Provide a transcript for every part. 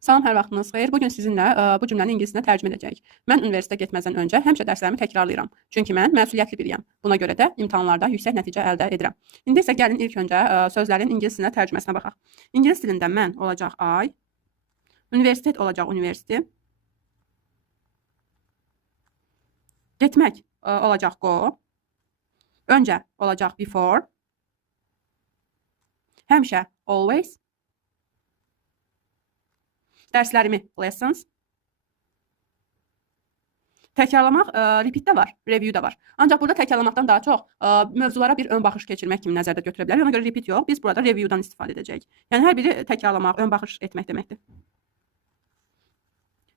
Salam, hər vaxtınız xeyir. Bugün sizinlə bu cümləni ingilisinə tərcümə edəcəyik. Mən universitetə getməzdən öncə həmişə dərslərimi təkrarlayıram. Çünki mən məsuliyyətli biriyəm. Buna görə də imtahanlarda yüksək nəticə əldə edirəm. İndi isə gəlin ilk öncə sözlərin ingilisinə tərcüməsinə baxaq. İngilis dilində mən olacaq I, universitet olacaq university, getmək olacaq go, öncə olacaq before, həmişə always, dərslərimi lessons, təkrarlamaq repeat-də var, review-da var. Ancaq burada təkrarlamaqdan daha çox mövzulara bir ön baxış keçirmək kimi nəzərdə götürə bilərik. Ona görə repeat yox, biz burada review-dan istifadə edəcəyik. Yəni hər biri təkrarlamaq, ön baxış etmək deməkdir.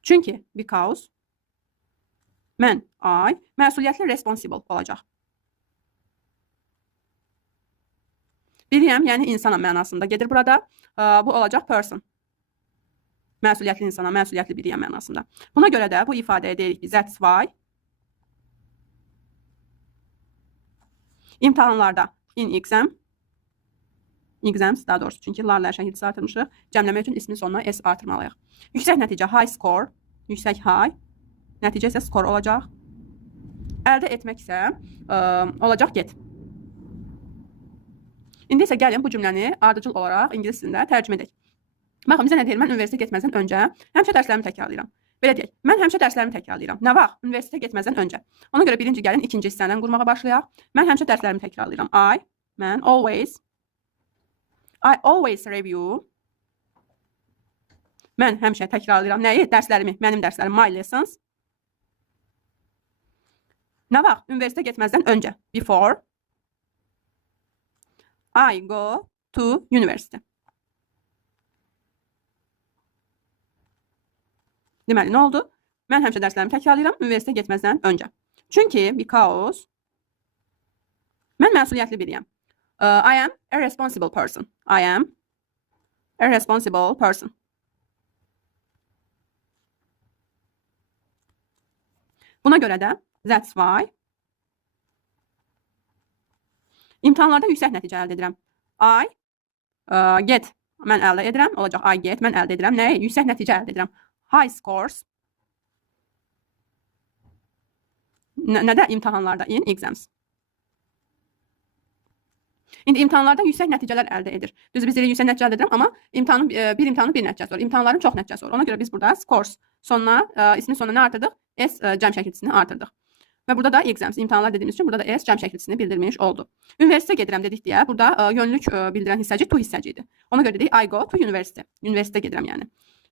Çünki because, mən I, məsuliyyətli responsible olacaq. Biriyəm, yəni insanam mənasında gedir burada. Bu olacaq person. Məsuliyyətli insana, məsuliyyətli biriyəm mənasında. Buna görə də bu ifadəyə deyirik ki, that's why. İmtahanlarda in exams daha doğrusu, çünki larla şəkildə artırmışıq. Cəmləmək üçün ismin sonuna s artırmalıyıq. Yüksək nəticə high score, yüksək high. Nəticə isə score olacaq. Əldə etmək isə olacaq get. İndi isə gəlin bu cümləni ardıcıl olaraq ingilis dilində tərcümə edək. Baxın, bizə nə deyir? Mən universitetə getməzdən öncə həmişə dərslərimi təkrarlayıram. Belə deyək, mən həmişə dərslərimi təkrarlayıram. Nə vaxt? Universitetə getməzdən öncə. Ona görə birinci gəlin ikinci hissədən qurmağa başlayaq. Mən həmişə dərslərimi təkrarlayıram. Mən I always review. Mən həmişə təkrarlayıram. Nəyi? Dərslərimi, mənim dərslərim, my lessons. Nə vaxt? Universitetə getməzdən öncə. Before I go to university. Deməli, nə oldu? Mən həmişə dərslərimi təkrarlayıram universitetə getməzdən öncə. Çünki because mən məsuliyyətli biriyəm. I am a responsible person. I am a responsible person. Buna görə də that's why imtahanlarda yüksək nəticə əldə edirəm. I get, mən əldə edirəm. Olacaq I get, mən əldə edirəm. Nəyi? Yüksək nəticə əldə edirəm. High scores. Nədə? İmtahanlarda in exams. İndi imtahanlarda yüksək nəticələr əldə edir. Düz biz yüksək nəticə əldə edirəm, amma bir imtahanın bir nəticəsi olur. İmtahanların çox nəticəsi olur. Ona görə biz burada scores sonuna, ismin sonuna nə artırdıq? S cəm şəkilçisini artırdıq. Və burada da exams, imtahanlar dediyimiz üçün burada da S cəm şəkilçisini bildirmiş oldu. Universitetə gedirəm dedik deyə, burada yönlülük bildirən hissəci to hissəci idi. Ona görə dedik I go to university. Universitetə gedirəm yəni.